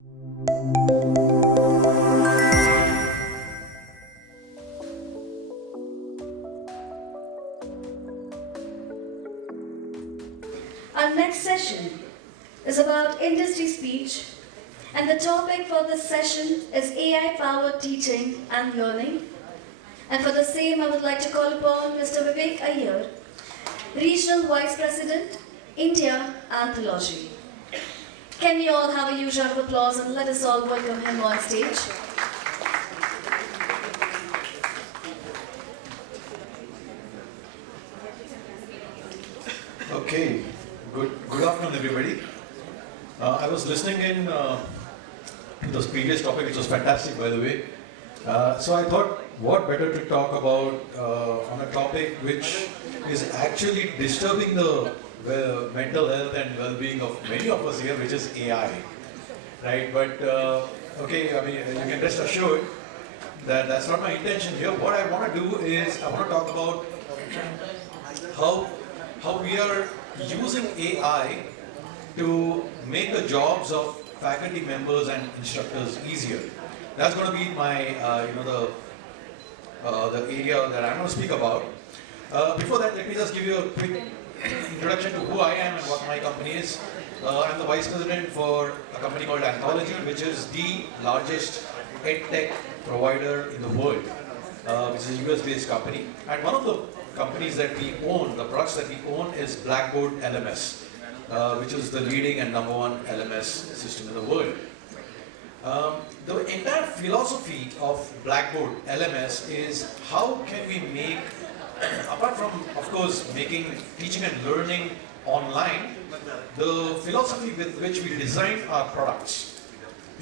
Our next session is about industry speech, and the topic for this session is AI-powered teaching and learning. And for the same, I would like to call upon Mr. Vivek Iyer, Regional Vice President, India, Anthology. Can we all have a huge round of applause and let us all welcome him on stage? Okay, good afternoon everybody. I was listening in to this previous topic, which was fantastic by the way. So I thought, what better to talk about on a topic which is actually disturbing the mental health and well-being of many of us here, which is AI, right? But okay, I mean, you can rest assured that that's not my intention here. What I want to do is, I want to talk about how we are using AI to make the jobs of faculty members and instructors easier. That's going to be my, the area that I'm going to speak about. Before that, let me just give you a quick introduction to who I am and what my company is. I'm the Vice President for a company called Anthology, which is the largest EdTech provider in the world, which is a US-based company. And one of the companies that we own, the products that we own, is Blackboard LMS, which is the leading and #1 LMS system in the world. The entire philosophy of Blackboard LMS is how can we make, apart from, of course, making teaching and learning online, the philosophy with which we design our products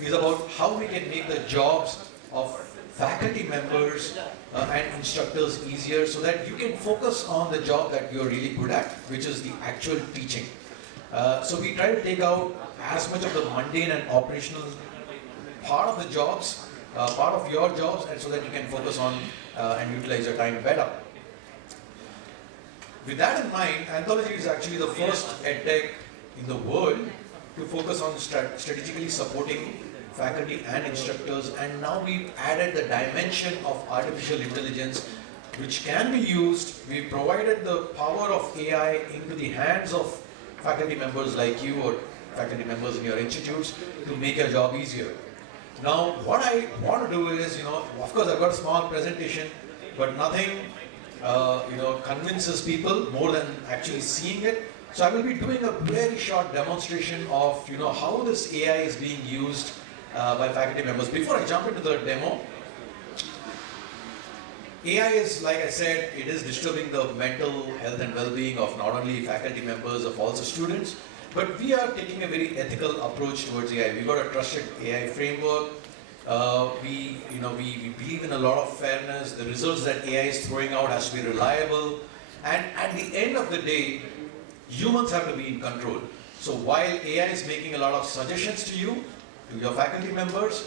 is about how we can make the jobs of faculty members and instructors easier so that you can focus on the job that you're really good at, which is the actual teaching. So we try to take out as much of the mundane and operational part of the jobs, part of your jobs, and so that you can focus on and utilize your time better. With that in mind, Anthology is actually the first EdTech in the world to focus on strategically supporting faculty and instructors, and now we've added the dimension of artificial intelligence which can be used. We provided the power of AI into the hands of faculty members like you or faculty members in your institutes to make your job easier. Now, what I want to do is, of course I've got a small presentation, but nothing, convinces people more than actually seeing it. So I will be doing a very short demonstration of, how this AI is being used by faculty members. Before I jump into the demo, AI is, like I said, it is disturbing the mental health and well-being of not only faculty members, of also students. But we are taking a very ethical approach towards AI. We've got a trusted AI framework. We believe in a lot of fairness. The results that AI is throwing out has to be reliable. And at the end of the day, humans have to be in control. So while AI is making a lot of suggestions to you, to your faculty members,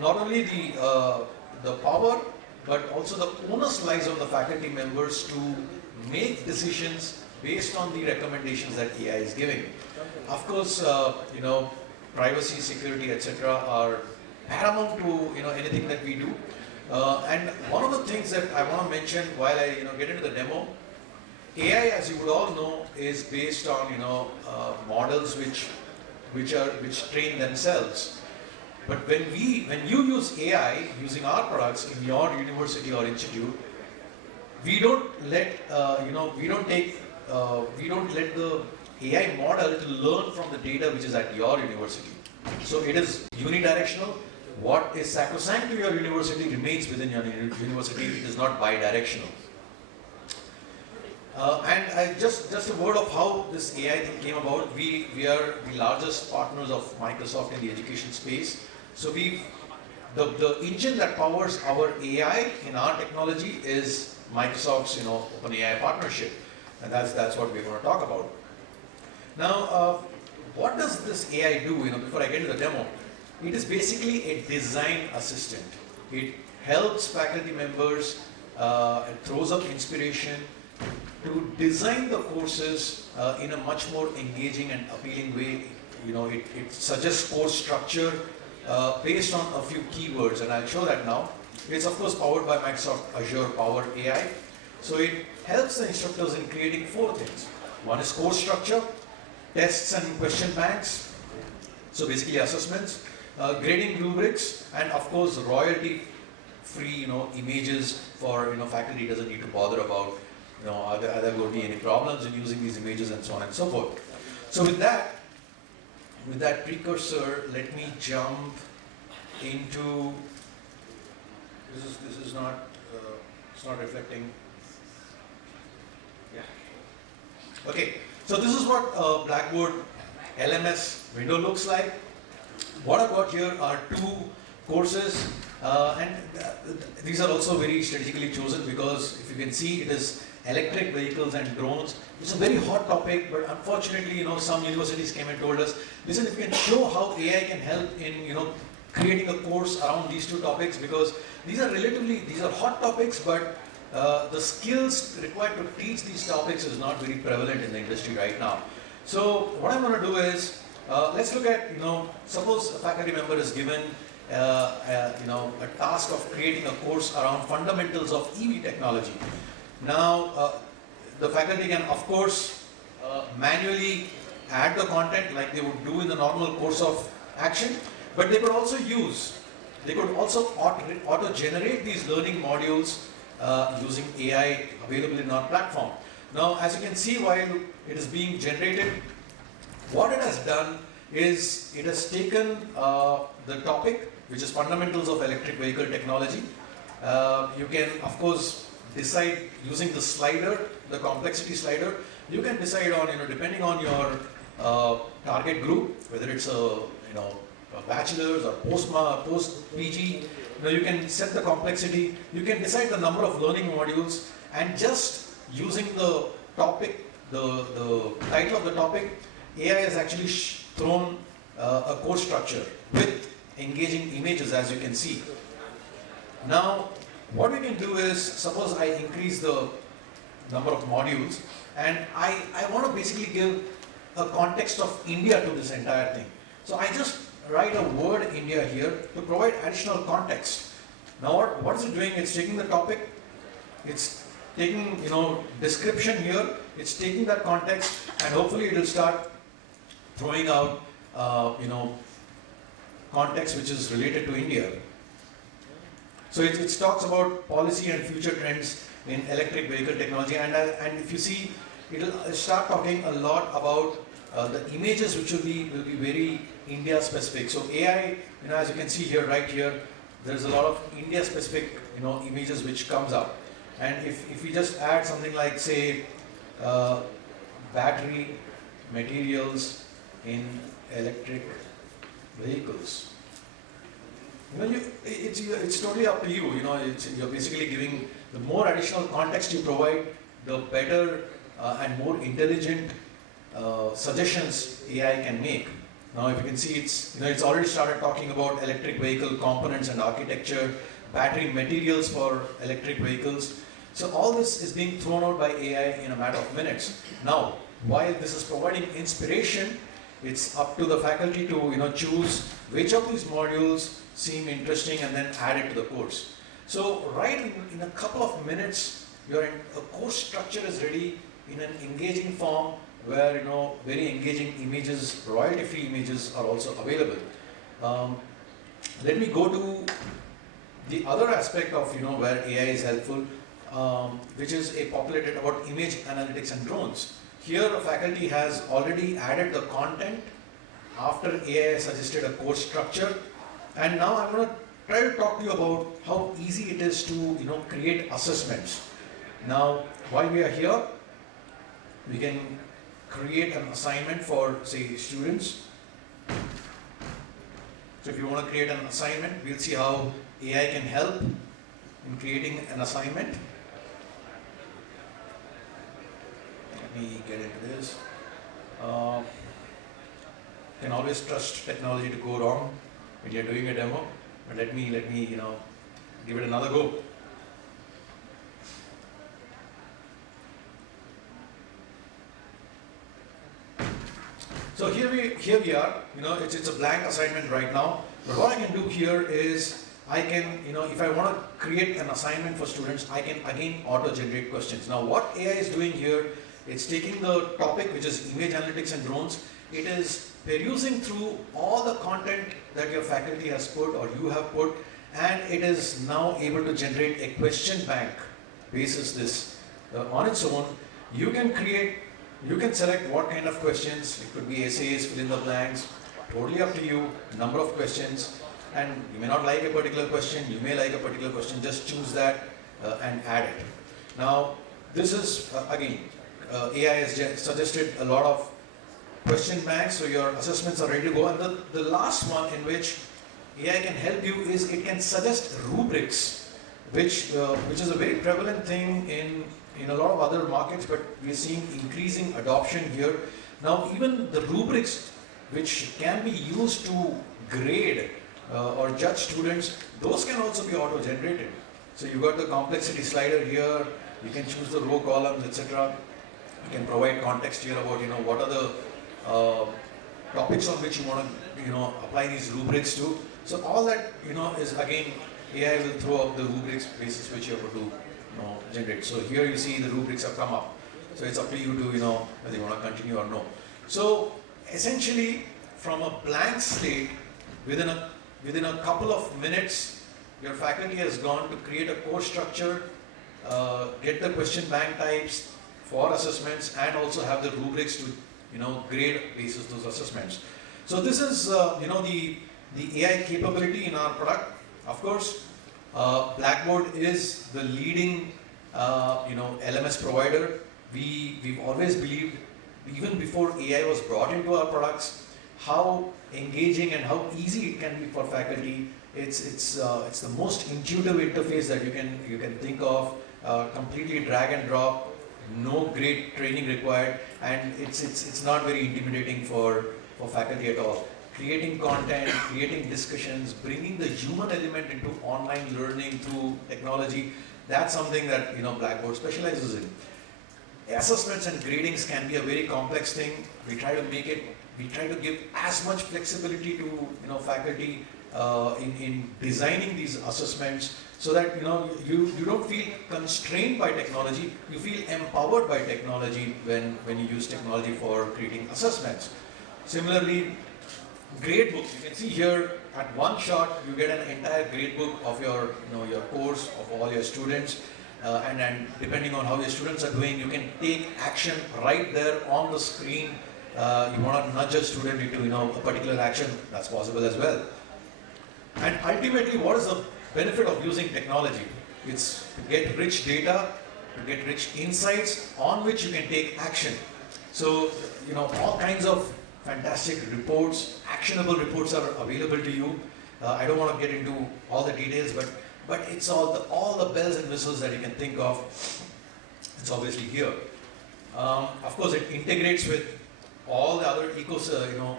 not only the power, but also the onus lies on the faculty members to make decisions based on the recommendations that AI is giving. Of course, privacy, security, etc. are paramount to anything that we do. And one of the things that I want to mention while I get into the demo, AI, as you would all know, is based on models which train themselves. But when you use AI using our products in your university or institute, we don't let the AI model to learn from the data which is at your university. So it is unidirectional. What is sacrosanct to your university remains within your university. It is not bidirectional. And just a word of how this AI thing came about. We are the largest partners of Microsoft in the education space. So the engine that powers our AI in our technology is Microsoft's OpenAI partnership, and that's what we're going to talk about. Now, what does this AI do? Before I get into the demo, it is basically a design assistant. It helps faculty members, it throws up inspiration to design the courses in a much more engaging and appealing way it suggests course structure based on a few keywords, and I'll show that now. It's of course powered by Microsoft Azure Power AI. So it helps the instructors in creating 4 things. One is course structure, tests and question banks, so basically assessments, grading rubrics, and of course royalty-free images for faculty doesn't need to bother about are there going to be any problems in using these images and so on and so forth. So with that precursor, let me jump into this is not it's not reflecting. Yeah. Okay. So this is what Blackboard LMS window looks like. What I've got here are 2 courses, and these are also very strategically chosen because if you can see, it is electric vehicles and drones. It's a very hot topic, but unfortunately, some universities came and told us, listen, if you can show how AI can help in, creating a course around these 2 topics, because these are hot topics, but the skills required to teach these topics is not very prevalent in the industry right now. So what I'm going to do is, let's look at, suppose a faculty member is given a task of creating a course around fundamentals of EV technology. Now, the faculty can, of course, manually add the content like they would do in the normal course of action, but they could also auto-generate these learning modules using AI available in our platform. Now, as you can see, while it is being generated, what it has done is it has taken the topic, which is fundamentals of electric vehicle technology. You can, of course, decide using the slider, the complexity slider. You can decide on, depending on your target group, whether it's a bachelor's or post PG, you can set the complexity. You can decide the number of learning modules, and just using the topic, the title of the topic, AI has actually thrown a course structure with engaging images, as you can see. Now, what we can do is, suppose I increase the number of modules, and I want to basically give a context of India to this entire thing. So I just write a word India here to provide additional context. Now what is it doing? It's taking the topic, it's taking description here, it's taking that context, and hopefully it will start throwing out context which is related to India. So it talks about policy and future trends in electric vehicle technology, and if you see, it will start talking a lot about the images which will be very India specific. So AI, as you can see here, right here, there's a lot of India specific images which comes up. And if we just add something like, say, battery materials in electric vehicles, it's totally up to you. You're basically giving, the more additional context you provide, the better and more intelligent suggestions AI can make. Now, if you can see, it's already started talking about electric vehicle components and architecture, battery materials for electric vehicles. So all this is being thrown out by AI in a matter of minutes. Now, while this is providing inspiration, it's up to the faculty to choose which of these modules seem interesting and then add it to the course. So right in a couple of minutes, a course structure is ready in an engaging form where very engaging images, royalty-free images are also available. Let me go to the other aspect of where AI is helpful, which is a populated about image analytics and drones. Here, a faculty has already added the content after AI suggested a course structure, and now I'm going to try to talk to you about how easy it is to create assessments. Now, while we are here, we can create an assignment for, say, students. So if you want to create an assignment, we'll see how AI can help in creating an assignment. Let me get into this. Can always trust technology to go wrong when you're doing a demo, but let me give it another go. So So here we are, it's a blank assignment right now, but what I can do here is, I can, if I want to create an assignment for students, I can again auto-generate questions. Now what AI is doing here, it's taking the topic, which is image analytics and drones, it is perusing through all the content that your faculty has put or you have put, and it is now able to generate a question bank basis this. On its own, you can select what kind of questions, it could be essays, fill in the blanks, totally up to you, number of questions, and you may not like a particular question, you may like a particular question, just choose that and add it. Now, this is, again, AI has suggested a lot of question banks, so your assessments are ready to go. And the last one in which AI can help you is it can suggest rubrics, which is a very prevalent thing in a lot of other markets, but we are seeing increasing adoption here. Now, even the rubrics which can be used to grade or judge students, those can also be auto-generated. So you've got the complexity slider here, you can choose the row columns, etc. You can provide context here about what are the topics on which you want to apply these rubrics to. So all that is, again, AI will throw up the rubrics basis which you have to generate. So here you see the rubrics have come up. So it's up to you to whether you want to continue or no. So essentially, from a blank slate, within a couple of minutes, your faculty has gone to create a course structure, get the question bank types for assessments, and also have the rubrics to grade basis those assessments. So this is the AI capability in our product. Of course, Blackboard is the leading LMS provider. We've always believed, even before AI was brought into our products, how engaging and how easy it can be for faculty. It's the most intuitive interface that you can think of. Completely drag and drop, no great training required, and it's not very intimidating for faculty at all. Creating content, creating discussions, bringing the human element into online learning through technology, that's something that Blackboard specializes in. Assessments and gradings can be a very complex thing. We try to give as much flexibility to faculty in designing these assessments, so that you don't feel constrained by technology, you feel empowered by technology when you use technology for creating assessments. Similarly, gradebooks, you can see here at one shot you get an entire gradebook of your course, of all your students, and depending on how your students are doing, you can take action right there on the screen. You want to nudge a student into a particular action, that's possible as well. And ultimately, what is the benefit of using technology? It's to get rich data, to get rich insights on which you can take action. So, all kinds of fantastic reports, actionable reports are available to you. I don't want to get into all the details, but it's all the bells and whistles that you can think of. It's obviously here. Of course, it integrates with all the other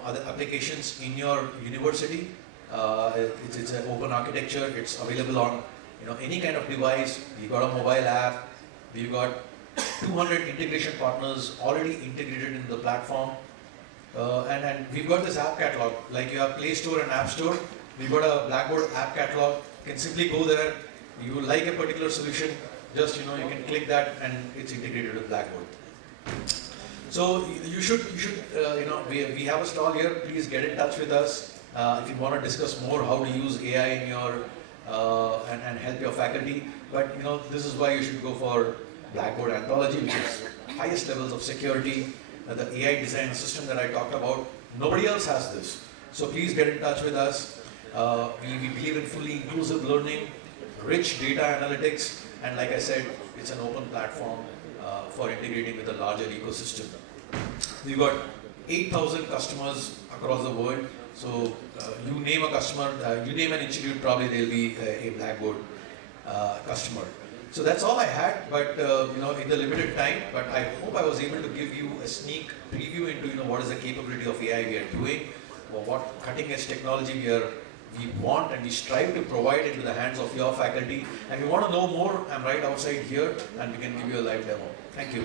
other applications in your university. It's an open architecture. It's available on any kind of device. We've got a mobile app. We've got 200 integration partners already integrated in the platform. And we've got this app catalog. Like you have Play Store and App Store, we've got a Blackboard app catalog. You can simply go there. You like a particular solution, just you can click that and it's integrated with Blackboard. So you should we have a stall here. Please get in touch with us. If you want to discuss more how to use AI in your and help your faculty, but this is why you should go for Blackboard Anthology, which is highest levels of security. The AI design system that I talked about, nobody else has this. So please get in touch with us. We believe in fully inclusive learning, rich data analytics, and like I said, it's an open platform for integrating with a larger ecosystem. We've got 8,000 customers across the world. So you name a customer, you name an institute, probably there'll be a Blackboard customer. So that's all I had, but in the limited time, but I hope I was able to give you a sneak preview into what is the capability of AI we are doing, or what cutting edge technology we want and we strive to provide into the hands of your faculty. And if you want to know more, I'm right outside here and we can give you a live demo. Thank you.